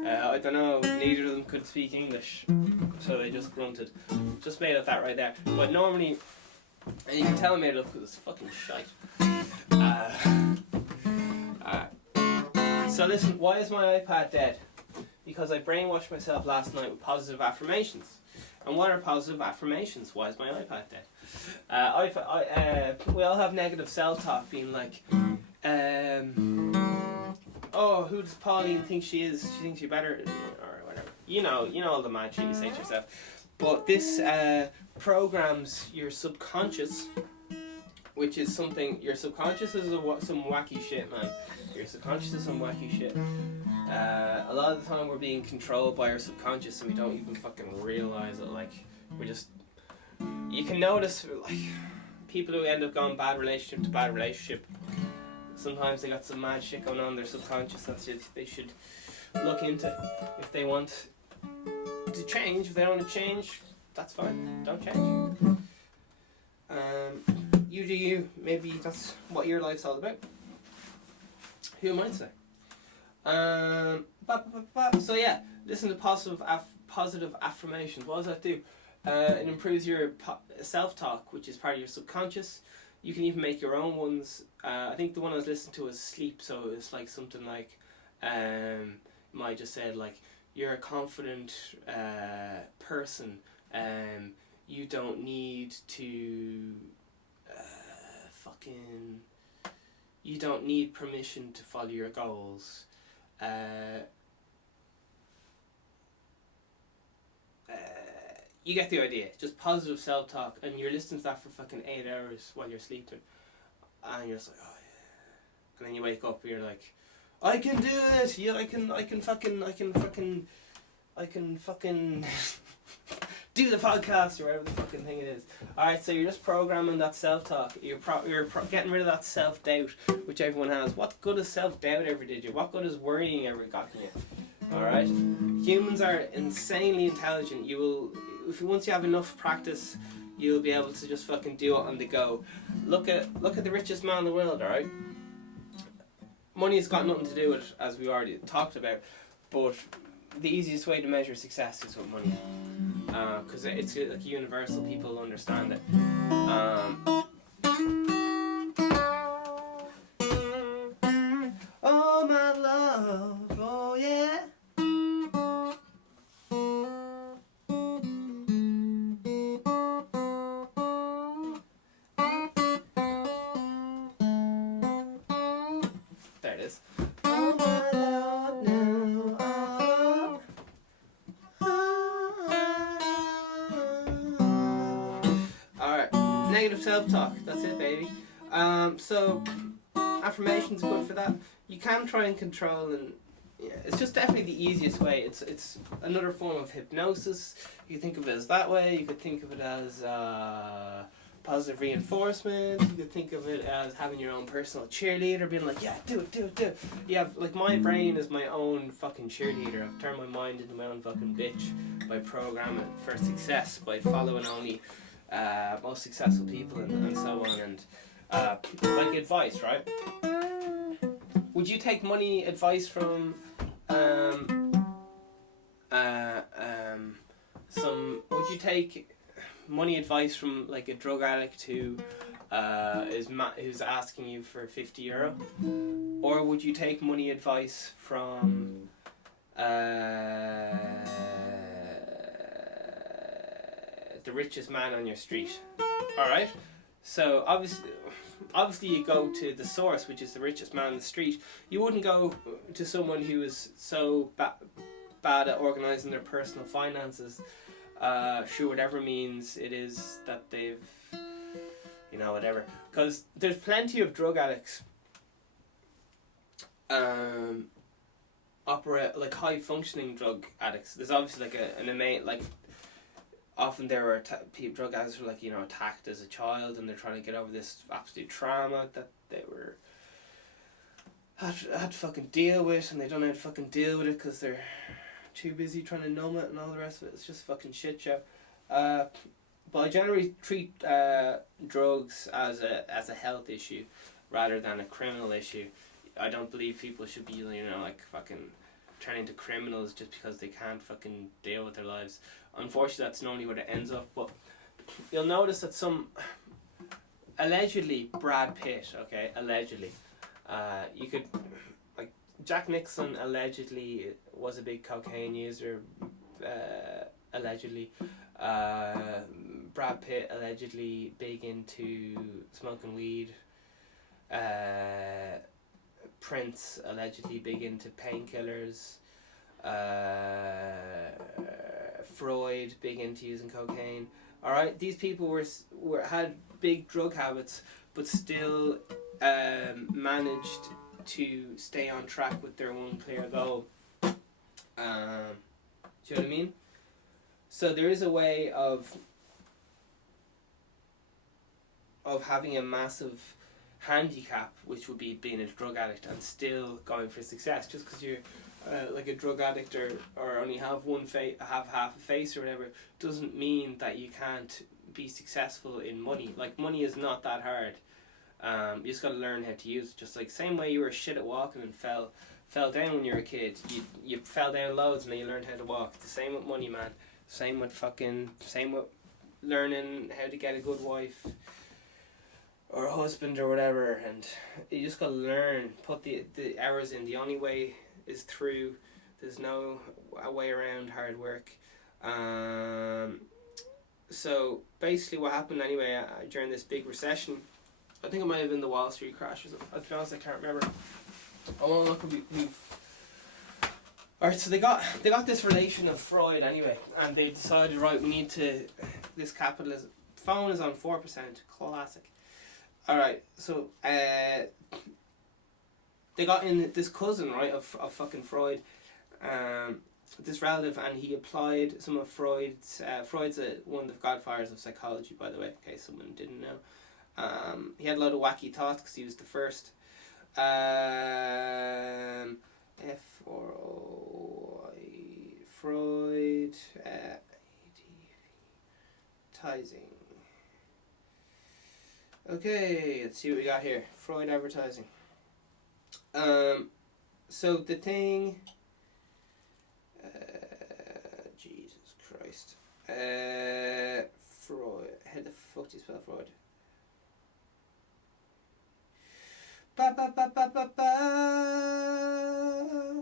I don't know, neither of them could speak English, so they just grunted. Just made up that right there. But normally, and you can tell I made it up because it's fucking shite. So listen, why is my iPad dead? Because I brainwashed myself last night with positive affirmations. And what are positive affirmations? Why is my iPad dead? We all have negative self-talk, being like, oh, who does Pauline think she is? She thinks you're better, or whatever. You know all the mad shit you say to yourself. But this programs your subconscious which is something, your subconscious is some wacky shit, man. Your subconscious is some wacky shit. A lot of the time we're being controlled by our subconscious and we don't even fucking realise it. Like, we just, you can notice, like, people who end up going bad relationship to bad relationship, sometimes they got some mad shit going on in their subconscious that they should look into if they want to change. If they don't want to change, that's fine, don't change. You do you, maybe that's what your life's all about. Who am I to say? So yeah, listen to positive affirmations. What does that do? It improves your self-talk, which is part of your subconscious. You can even make your own ones. I think the one I was listening to was sleep, so it's like something like, might just said like, you're a confident person. You don't need to you don't need permission to follow your goals. You get the idea. Just positive self-talk, and you're listening to that for fucking 8 hours while you're sleeping, and you're just like, oh yeah, and then you wake up and you're like, I can do it. Yeah, I can fucking do the podcast or whatever the fucking thing it is. Alright, so you're just programming that self-talk. You're getting rid of that self-doubt, which everyone has. What good has self-doubt ever did you? What good has worrying ever gotten you? Alright? Humans are insanely intelligent. Once you have enough practice, you'll be able to just fucking do it on the go. Look at the richest man in the world, alright? Money's got nothing to do with it, as we already talked about, but the easiest way to measure success is with money. Because it's like universal, people understand it. Oh my love, oh yeah. There it is. Oh my love now. Alright, negative self-talk, that's it baby. So affirmations are good for that. You can try and control, and yeah, it's just definitely the easiest way. It's another form of hypnosis. You can think of it as that way. You could think of it as positive reinforcement. You could think of it as having your own personal cheerleader, being like, yeah, do it. You have, like, my brain is my own fucking cheerleader. I've turned my mind into my own fucking bitch by programming for success, by following only most successful people and so on, and like advice, right? Would you take money advice from would you take money advice from like a drug addict who who's asking you for €50, or would you take money advice from the richest man on your street? All right, so obviously you go to the source, which is the richest man on the street. You wouldn't go to someone who is so bad at organising their personal finances, through whatever means it is that they've, whatever. Because there's plenty of drug addicts operate like high functioning drug addicts. There's obviously like often there were drug addicts were attacked as a child, and they're trying to get over this absolute trauma that they had to fucking deal with, and they don't know how to fucking deal with it because they're too busy trying to numb it and all the rest of it. It's just fucking shit show. But I generally treat drugs as a health issue rather than a criminal issue. I don't believe people should be fucking turning to criminals just because they can't fucking deal with their lives. Unfortunately, that's normally where it ends up. But you'll notice that allegedly Brad Pitt, allegedly, you could, like, Jack Nixon allegedly was a big cocaine user, allegedly. Brad Pitt allegedly big into smoking weed. Prince allegedly big into painkillers. Freud big into using cocaine. All right, these people had big drug habits, but still managed to stay on track with their one clear goal. Do you know what I mean? So there is a way of having a massive handicap, which would be being a drug addict and still going for success. Just because you're like a drug addict or only have have half a face or whatever, doesn't mean that you can't be successful in money. Like, money is not that hard. You just got to learn how to use it. Just like same way you were shit at walking and fell down when you were a kid. You fell down loads and then you learned how to walk. It's the same with money, man. Same with learning how to get a good wife or a husband or whatever, and you just gotta learn, put the hours in. The only way is through. There's no a way around hard work. So basically what happened anyway during this big recession, I think it might have been the Wall Street crash or something. To be honest, I can't remember. Oh, look, alright, so they got this relation of Freud anyway, and they decided, right, we need to, this capitalism, phone is on 4%, classic. Alright, so they got in this cousin, right, of fucking Freud, this relative, and he applied some of Freud's one of the godfathers of psychology, by the way, in case someone didn't know. He had a lot of wacky thoughts because he was the first. F-R-O-I, Freud, advertising. Okay, let's see what we got here. Freud advertising. So the thing... Jesus Christ. Freud. How the fuck do you spell Freud?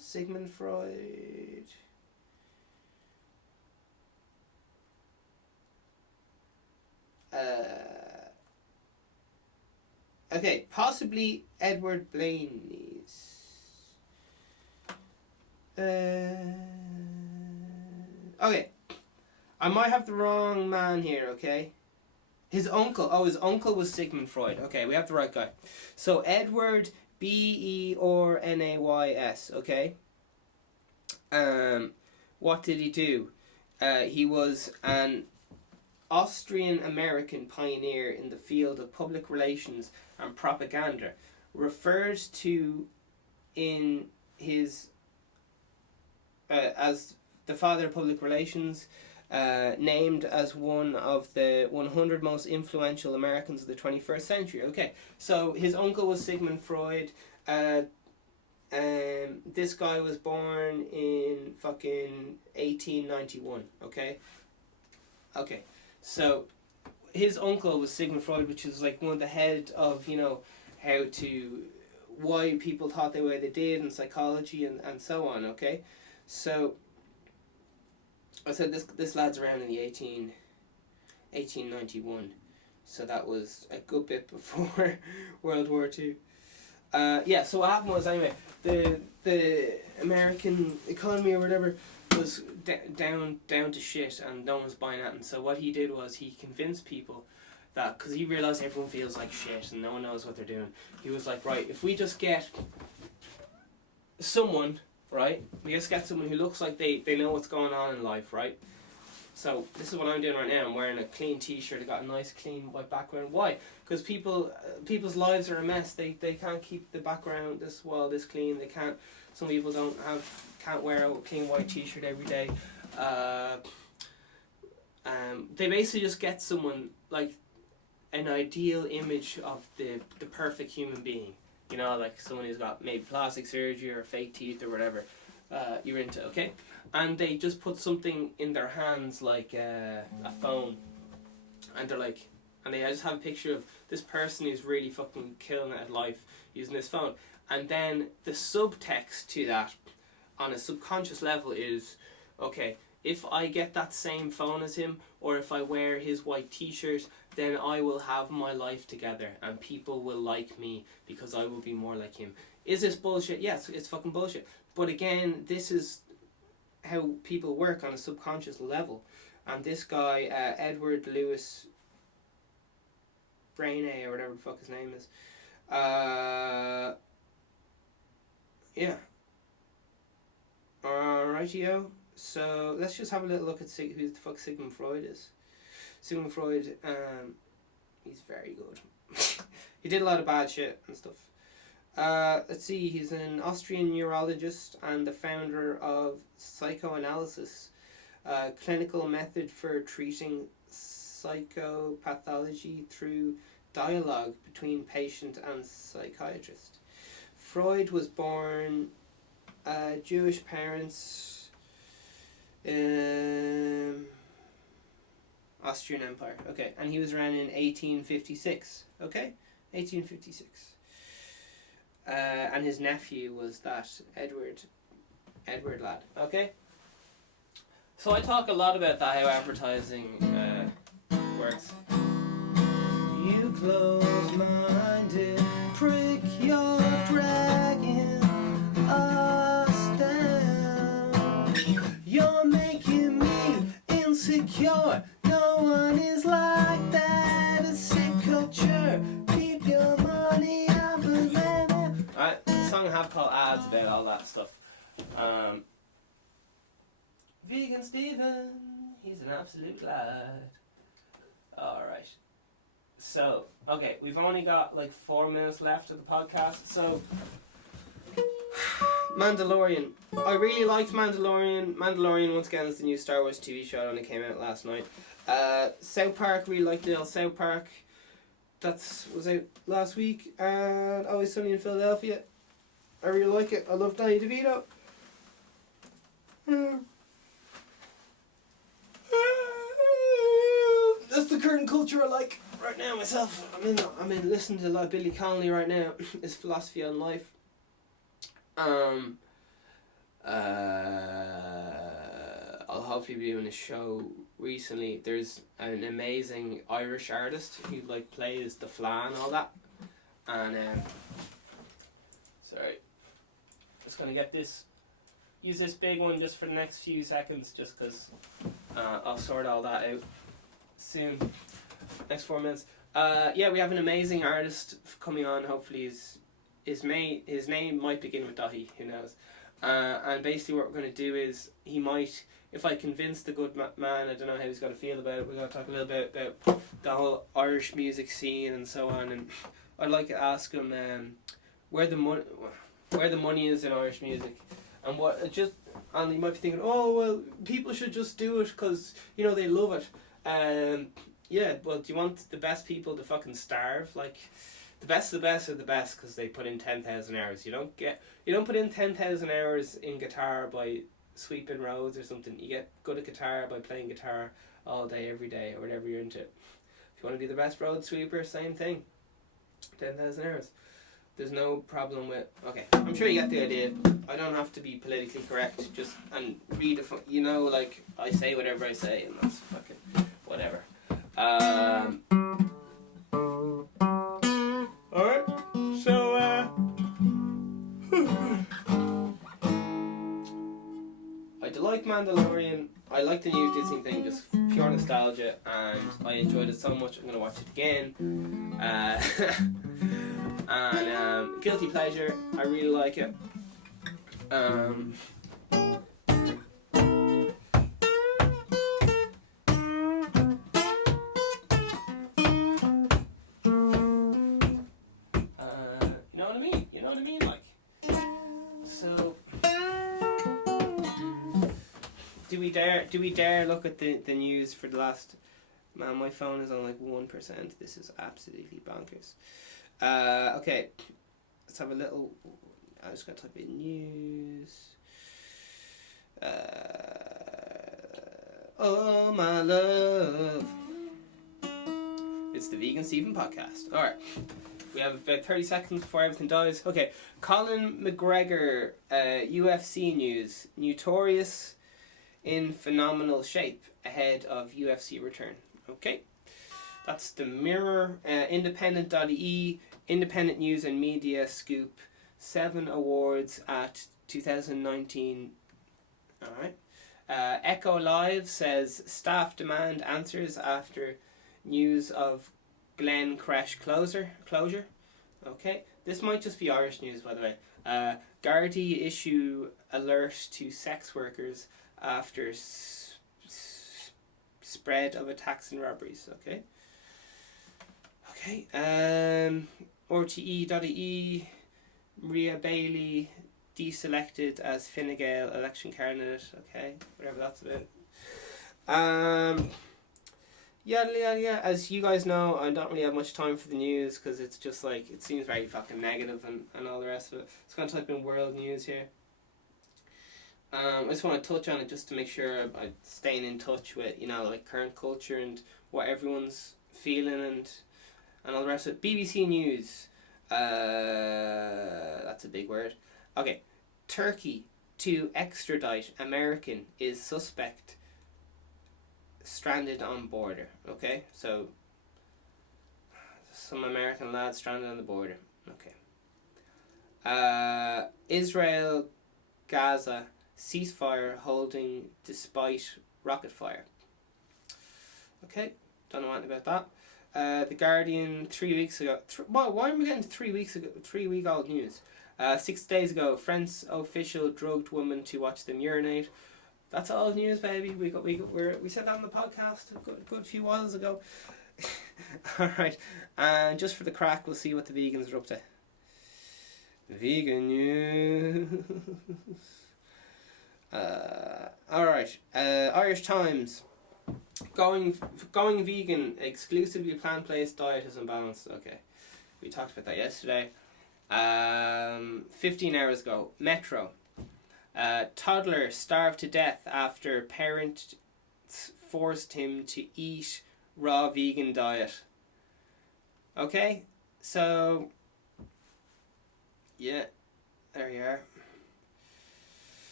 Sigmund Freud. Okay, possibly Edward Bernays. Okay, I might have the wrong man here, okay? His uncle was Sigmund Freud. Okay, we have the right guy. So Edward Bernays, okay? What did he do? He was an Austrian-American pioneer in the field of public relations and propaganda, referred to in his as the father of public relations, named as one of the 100 most influential Americans of the 21st century. Okay, so his uncle was Sigmund Freud. This guy was born in fucking 1891. Okay, so his uncle was Sigmund Freud, which is like one of the head of, you know, why people thought the way they did in psychology and so on. Okay, so I said this lad's around in the 1891, so that was a good bit before World War II. Yeah, so what happened was, anyway, the American economy or whatever was down to shit, and no one was buying it. And so what he did was he convinced people that, because he realised everyone feels like shit and no one knows what they're doing, he was like, right, if we just get someone, right, we just get someone who looks like they know what's going on in life, right? So this is what I'm doing right now. I'm wearing a clean t-shirt. I got a nice clean white background. Why? Because people's lives are a mess. They can't keep the background this clean. They can't. Some people can't wear a clean white t-shirt every day. They basically just get someone, like, an ideal image of the perfect human being. You know, like someone who's got maybe plastic surgery or fake teeth or whatever you're into, okay? And they just put something in their hands, like a phone, and they just have a picture of this person who's really fucking killing it at life using this phone. And then the subtext to that, on a subconscious level, is, okay, if I get that same phone as him, or if I wear his white t-shirt, then I will have my life together, and people will like me because I will be more like him. Is this bullshit? Yes, it's fucking bullshit. But again, this is how people work on a subconscious level. And this guy, Edward Louis Bernays or whatever the fuck his name is. Yeah. Alrightio. So let's just have a little look at who the fuck Sigmund Freud is. Sigmund Freud, he's very good. He did a lot of bad shit and stuff. Let's see, he's an Austrian neurologist and the founder of psychoanalysis, a clinical method for treating psychopathology through dialogue between patient and psychiatrist. Freud was born Jewish parents, Austrian Empire. Okay, and he was around in 1856. Okay, 1856. And his nephew was that Edward lad. Okay. So I talk a lot about that, how advertising works. You close-minded prick, your dragging us down. You're making me insecure. No one is like that. A sick culture. Keep your money up and let it. Alright, the song I have called ads about all that stuff. Vegan Steven, he's an absolute lad. Alright. So, okay, we've only got like 4 minutes left of the podcast, so Mandalorian. I really liked Mandalorian. Mandalorian, once again, is the new Star Wars TV show, and it came out last night. South Park, really liked the old South Park. Was out last week. And Always Sunny in Philadelphia. I really like it. I love Danny DeVito. That's the current culture I like right now myself. I'm in listening to a lot of Billy Connolly right now. His philosophy on life. I'll hopefully be doing a show recently. There's an amazing Irish artist who like plays the fla and all that. And sorry, just gonna use this big one just for the next few seconds, just because I'll sort all that out soon. Next 4 minutes. Yeah, we have an amazing artist coming on. Hopefully his name might begin with Dahi, who knows. And basically what we're going to do is, he might, if I convince the good man, I don't know how he's going to feel about it, we're going to talk a little bit about the whole Irish music scene and so on. And I'd like to ask him where the money is in Irish music, and and he might be thinking, oh well, people should just do it because they love it. Yeah, well, do you want the best people to fucking starve? Like, the best are the best because they put in 10,000 hours. You don't put in 10,000 hours in guitar by sweeping roads or something. You get good at guitar by playing guitar all day, every day, or whatever you're into. If you want to be the best road sweeper, same thing. 10,000 hours. There's no problem with... Okay, I'm sure you get the idea. I don't have to be politically correct, and read like, I say whatever I say, and that's fucking whatever. Alright, so, I like Mandalorian. I like the new Disney thing, just pure nostalgia, and I enjoyed it so much I'm going to watch it again. And guilty pleasure, I really like it. You know what I mean? Like, so do we dare look at the news for the last... Man, my phone is on like 1%. This is absolutely bonkers. Okay, let's have a little... I'm just going to type in news. Oh, my love. It's the Vegan Steven podcast. Alright, we have about 30 seconds before everything dies. Okay, Colin McGregor, UFC news. Notorious in phenomenal shape ahead of UFC return. Okay. That's the Mirror, Independent.ie, Independent News and Media Scoop, 7 awards at 2019. Alright. Echo Live says staff demand answers after news of Glen Cresh closure. Okay, this might just be Irish news, by the way. Gardaí issue alert to sex workers after spread of attacks and robberies. Okay. RTE.ie, Maria Bailey deselected as Fine Gael election candidate. Okay, whatever that's about. Yeah. As you guys know, I don't really have much time for the news because it's just like, it seems very fucking negative and all the rest of it. It's going to type in world news here. I just want to touch on it just to make sure I'm staying in touch with, you know, like current culture and what everyone's feeling and all the rest of it. BBC News. That's a big word. Okay. Turkey to extradite American is suspect stranded on border. Okay, so some American lad stranded on the border. Okay. Israel, Gaza ceasefire holding despite rocket fire. Okay, don't know anything about that. The Guardian 3 weeks ago. Why am I getting 3 weeks ago? 3 week old news. 6 days ago, French official drugged woman to watch them urinate. That's old news, baby. We said that on the podcast a good few whiles ago. All right, and just for the crack, we'll see what the vegans are up to. Vegan news. All right. Irish Times. Going vegan. Exclusively plant-based diet is unbalanced. Okay, we talked about that yesterday. 15 hours ago, Metro. Toddler starved to death after parents forced him to eat raw vegan diet. Okay, so yeah, there you are.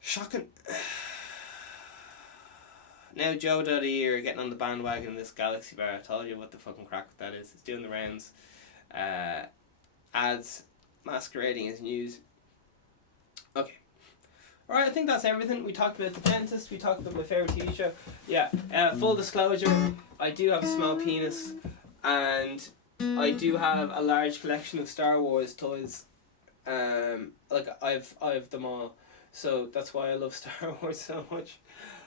Shocking. Now Joe.e are getting on the bandwagon in this Galaxy Bar. I told you what the fucking crack that is. It's doing the rounds. Ads masquerading as news. Okay. Alright, I think that's everything. We talked about The Dentist, we talked about my favourite TV show. Yeah, full disclosure, I do have a small penis, and I do have a large collection of Star Wars toys. Like, I've them all. So that's why I love Star Wars so much.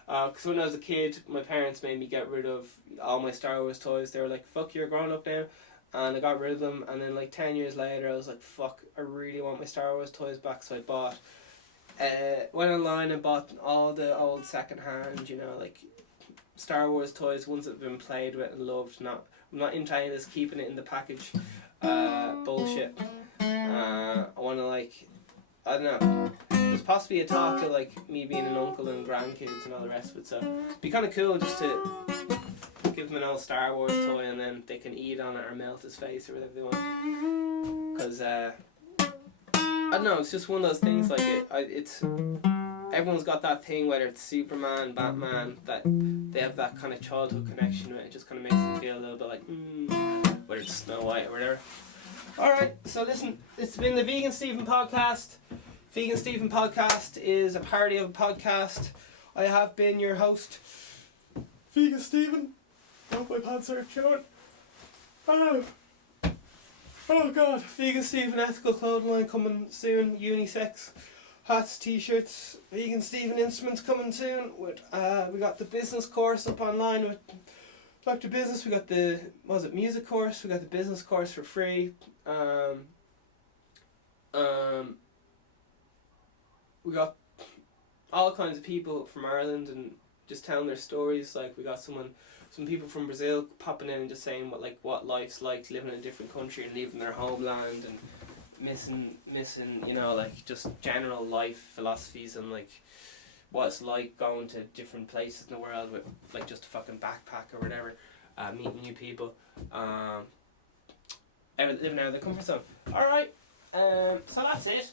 Because when I was a kid, my parents made me get rid of all my Star Wars toys. They were like, fuck, you're grown up now. And I got rid of them, and then like 10 years later I was like, fuck, I really want my Star Wars toys back, so I went online and bought all the old second hand, you know, like Star Wars toys, ones that have been played with and loved. I'm not into any of this keeping it in the package bullshit. I want to, like, I don't know, there's possibly a talk of like me being an uncle and grandkids and all the rest of it, so it'd be kind of cool just to give them an old Star Wars toy and then they can eat on it or melt his face or whatever they want. Because I don't know, it's just one of those things, like it's everyone's got that thing, whether it's Superman, Batman, that they have that kind of childhood connection with it. It just kind of makes them feel a little bit like whether it's Snow White or whatever. Alright, so listen, it's been the Vegan Stephen podcast. Vegan Stephen podcast is a parody of a podcast. I have been your host, Vegan Stephen. Oh, my pants are showing. Oh god, Vegan Stephen ethical clothing line coming soon. Unisex hats, t-shirts. Vegan Stephen instruments coming soon. With we got the business course up online with Dr. Business. We got the music course. We got the business course for free. We got all kinds of people from Ireland and just telling their stories. Like, we got some people from Brazil popping in and just saying what life's like living in a different country and leaving their homeland and missing, you know, like just general life philosophies and like what it's like going to different places in the world with like just a fucking backpack or whatever, meeting new people, living out of their comfort zone. Alright, so that's it.